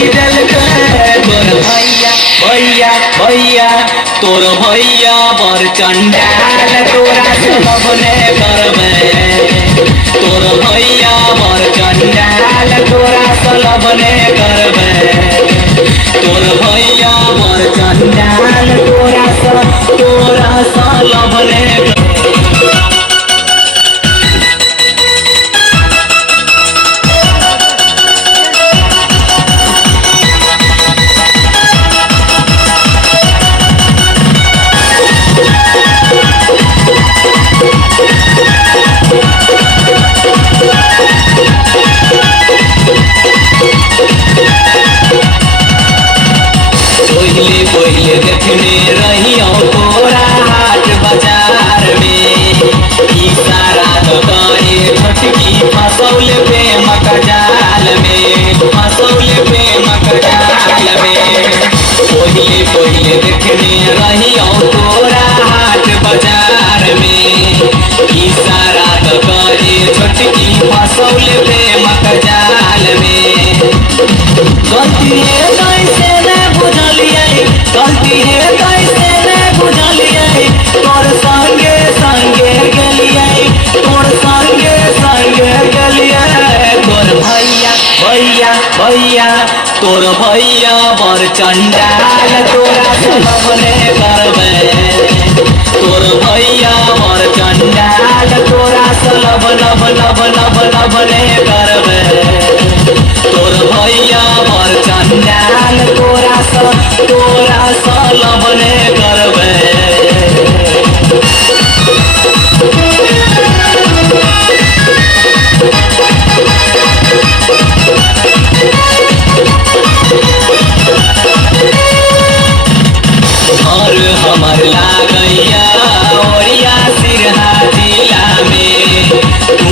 बनाई दिल तोर भैया भैया भैया तोर भैया बर चंडाल तोरा से लबने करबे तोर भैया बर चंडाल तोरा से लबने करबे तोर भैया बर चंडाल तोरा से लबने पहले देखने रही तोरा हाट बाजार में इशारा तो करे छोटकी फसौल पे मकजाल में फसौल पे मकजाल में पहले देखने रही तोरा हाट बाजार में इशारा तो करे छोटकी फसौल पे मकजाल में गलती है कैसे न बुझलिए गलती है कैसे न बुझलिए तोर संगे संगे गेलिए तोर संगे संगे गेलिए तोर भैया भैया भैया तोर भैया बर चंडाल तोरा से लबने करबे तोर भैया बर चंडाल तोरा से लबने करबे तोर भैया बर चंडाल तोरा से लबने करबे घर हमर लागैया ओरिया सिरहा जिला में तू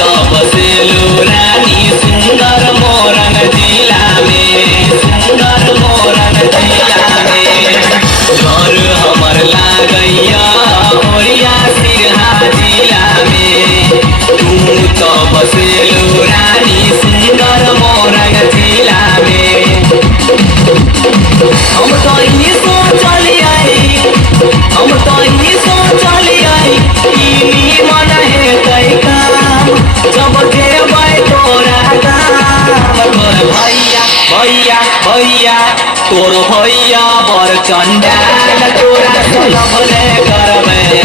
तो बसेलू रानी सुंदर मोरन जिला में सुंदर मोरन जिला में घर हमर लागैया ओरिया सिरहा जिला में तू तो बसेलू रानी सुंदर मोरन जिला में हम तो ये सोचलिए हम तो ये सोचलिए मन है कई काम जब देवे तोरा दाम तोर भैया भैया भैया तोर भैया बर चंडाल तोरा से लबने करबे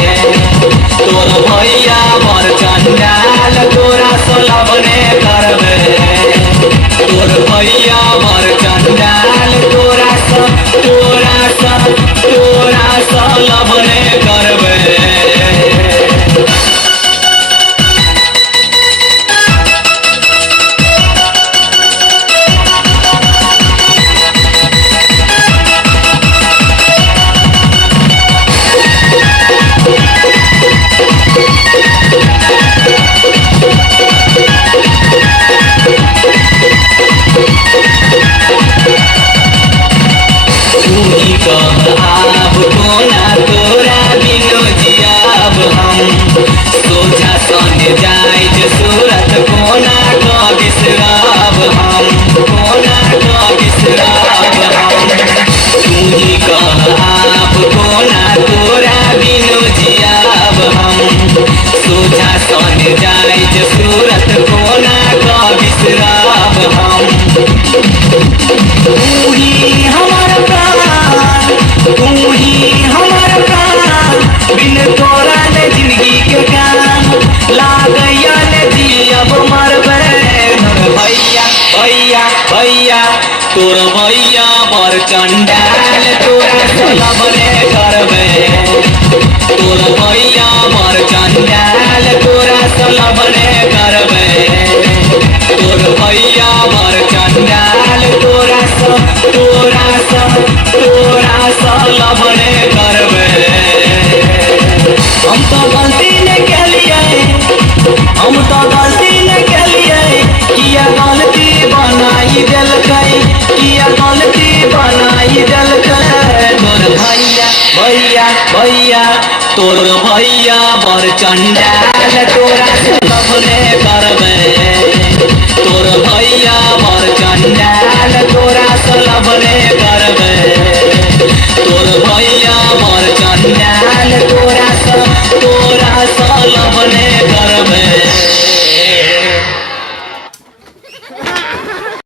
तोर भैया बर चंडाल तोरा से लबने करबे तोर भैया बर चंडाल तोरा से लबने करबे आब कोना तोरा बिनु जियाब हम सोझा सने जाइत सूरत कोना का बिसराब हम कोना का बिसराब हम तू ही कह आब कोना तोरा बिनु जियाब हम सोझा सने जाइत सूरत कोना का बिसराब हम तू ही हमार प्राण तू ही हमार प्राण बिन तोरा ने जिंदगी के काम लागैया ने जियब मरबे तोर भैया भैया भैया तोर भैया बर चंडाल तोरा से लबने करबे तोर भैया बर चंडाल तोरा से लबने करबे तोर भैया बर चंडाल तोरा से लबने करबे हम तो गलती ने केलिए हम तो गलती ने केलिए किया गलती बनाई दिल किया गलती बनाई दिल तोर भैया भैया भैया तोर भैया बर चंडाल तोरा से लबने करबे तोर भैया बर चंडाल तोरा अपने